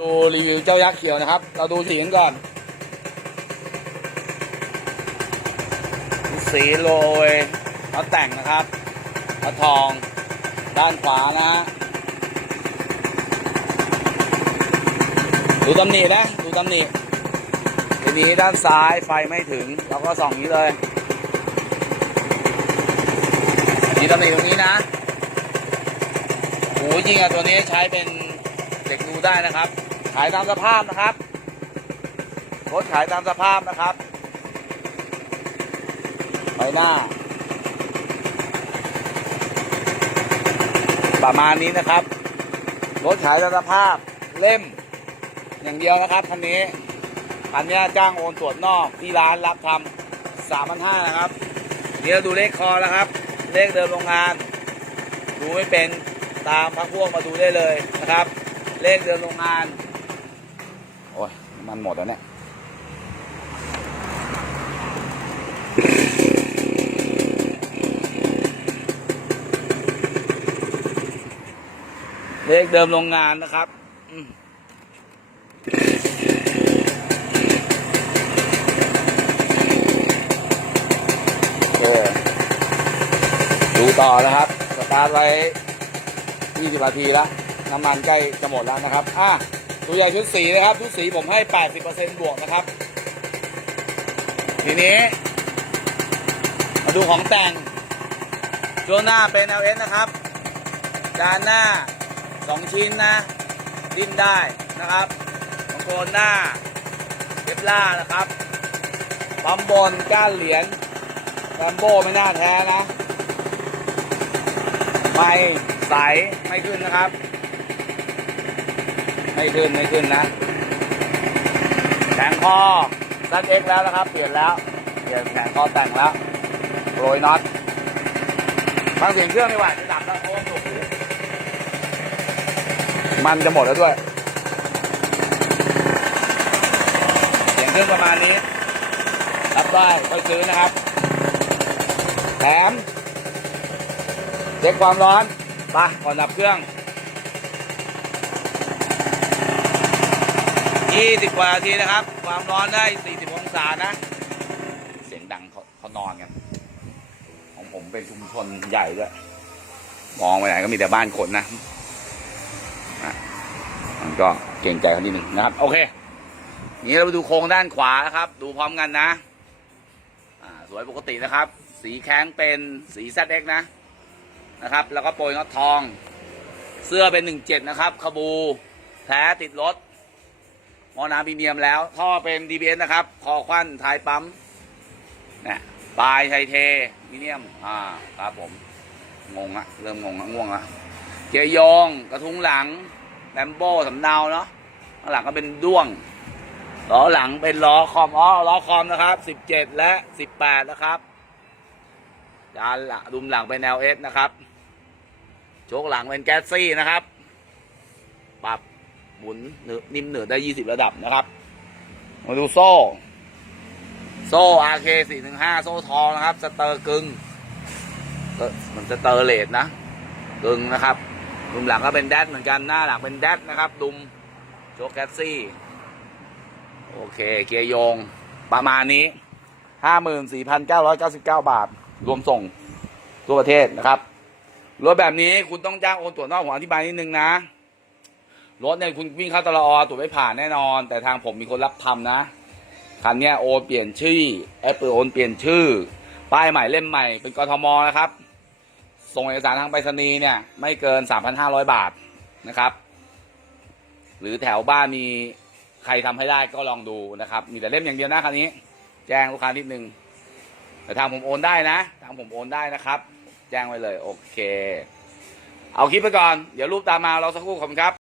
ดูรีวิวเจ้ายักษ์เขียวนะครับ เราดูสีกันก่อน สีโรยเขาแต่งนะครับเขาทอง ด้านขวานะ ดูตำหนินะ ดูตำหนิทีนี้ด้านซ้ายไฟไม่ถึง เราก็ส่องนี้เลยมีตำหนิตรงนี้นะโอ้ยจริงอะตัวนี้ใช้เป็น ด็กดูได้นะครับ ขายตามสภาพนะครับรถขายตามสภาพนะครับใบหน้า ประมาณนี้นะครับรถขายตามสภาพเล่ม อย่างเดียวนะครับคันนี้คันนี้จ้างโอนตรวจนอกที่ร้านรับทำสามพันห้านะครับ เดี๋ยวดูเลขคอแล้วครับ เลขเดิมโรงงาน ดูไม่เป็นตามพักพวกมาดูได้เลยนะครับ เลขเดิมโรงงาน โอ้ยน้ำมันหมดแล้วเนี่ย เลขเดิมโรงงานนะครับอืมโอเคดูต่อนะครับ สตาร์ทไว้20นาทีแล้ว น้ำมันใกล้จะหมดแล้วนะครับ อะตัวใหญ่ชุดสีนะครับ ชุดสีผมให้ 80%บวกนะครับ ทีนี้ มาดูของแต่ง ช่วงหน้าเป็น LS นะครับด้านหน้า 2 ชิ้นนะ ดิ้นได้นะครับของโคนหน้าเทปล่านะครับปั๊มบนก้านเหรียญแรมโบ้ไม่น่าแท้นะ ไม่ใสไม่ขึ้นนะครับ ไม่ขึ้นไม่ขึ้นนะแผงคอซันเอ็กแล้วนะครับ เปลี่ยนแล้ว เปลี่ยนแผงคอแต่งแล้วโรยน็อตฟังเสียงเครื่องดีกว่าจะดับแล้วเพราะว่าถูกหูมันจะหมดแล้วด้วย เสียงเครื่องประมาณนี้ รับได้ค่อยซื้อนะครับ แถมเช็คความร้อนไปก่อนดับเครื่อง 20 กว่านาทีนะครับ ความร้อนได้ 40 องศานะ เสียงดังเขาเขานอนกัน ของผมเป็นชุมชนใหญ่ด้วย มองไปไหนก็มีแต่บ้านคนนะอะมันก็เก่งใจเขานิดหนึ่งนะครับ โอเค นี้เราไปดูโครงด้านขวานะครับ ดูพร้อมกันนะสวยปกตินะครับ สีแข้งเป็นสี ZX นะนะครับ แล้วก็โปรยน็อตทอง เสื้อเป็นหนึ่งเจ็ดนะครับขบู แท้ติดรถ มอนาพรีเมียมแล้ว ท่อเป็น DBS นะครับ คอควันท้ายปั๊มเนี่ยปลายไทเทมิเนียม อ่า ครับผม งงอะเริ่มงงอะง่วงละเกียร์โยงกระทุ้งหลังแลมโบ้สำเนาเนาะข้างหลังก็เป็นด้วง ล้อหลังเป็นล้อคอมอ๋อล้อคอมนะครับ17และ18นะครับจานหลังดุมหลังเป็น LS นะครับ โชคหลังเป็นแก๊สซี่นะครับ ปรับ หมุนหนืดนิ่มเหนืดได้20ระดับนะครับ มาดูโซ่ โซ่ RK 415โซ่ทองนะครับ สเตอร์กึ่งเอ่อมันสเตอร์เลดนะกึ่งนะครับดุมหลังก็เป็นแดดเหมือนกันหน้าหลังเป็นแดดนะครับ ดุมโชคแก๊สซี่ โอเค เกียร์โยง ประมาณนี้54,999บเก้าบาท รวมส่งทั่วประเทศนะครับรถแบบนี้คุณต้องจ้างโอนตรวจนอกผมอธิบายนิดนึงนะ รถเนี่ยคุณวิ่งเข้าตลอตรวไม่ผ่านแน่นอน แต่ทางผมมีคนรับทำนะคันนี้โอนเปลี่ยนชื่อแอปเปิลโอนเปลี่ยนชื่อ ป้ายใหม่เล่มใหม่เป็นกทมนะครับ ส่งเอกสารทางไปรษณีย์เนี่ย ไม่เกิน 3,500 บาทนะครับ หรือแถวบ้านมีใครทำให้ได้ก็ลองดูนะครับ มีแต่เล่มอย่างเดียวนะคันนี้ แจ้งลูกค้านิดนึงแต่ทางผมโอนได้นะทางผมโอนได้นะครับ แจ้งไว้เลย โอเค เอาคลิปไปก่อน เดี๋ยวรูปตามมาเราสักครู่ขอบคุณครับ